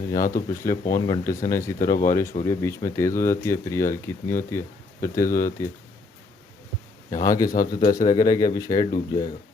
यहाँ तो पिछले पौन घंटे से ना इसी तरह बारिश हो रही है, बीच में तेज़ हो जाती है, फिर ये हल्की इतनी होती है, फिर तेज़ हो जाती है। यहाँ के हिसाब से तो ऐसा लग रहा है कि अभी शहर डूब जाएगा।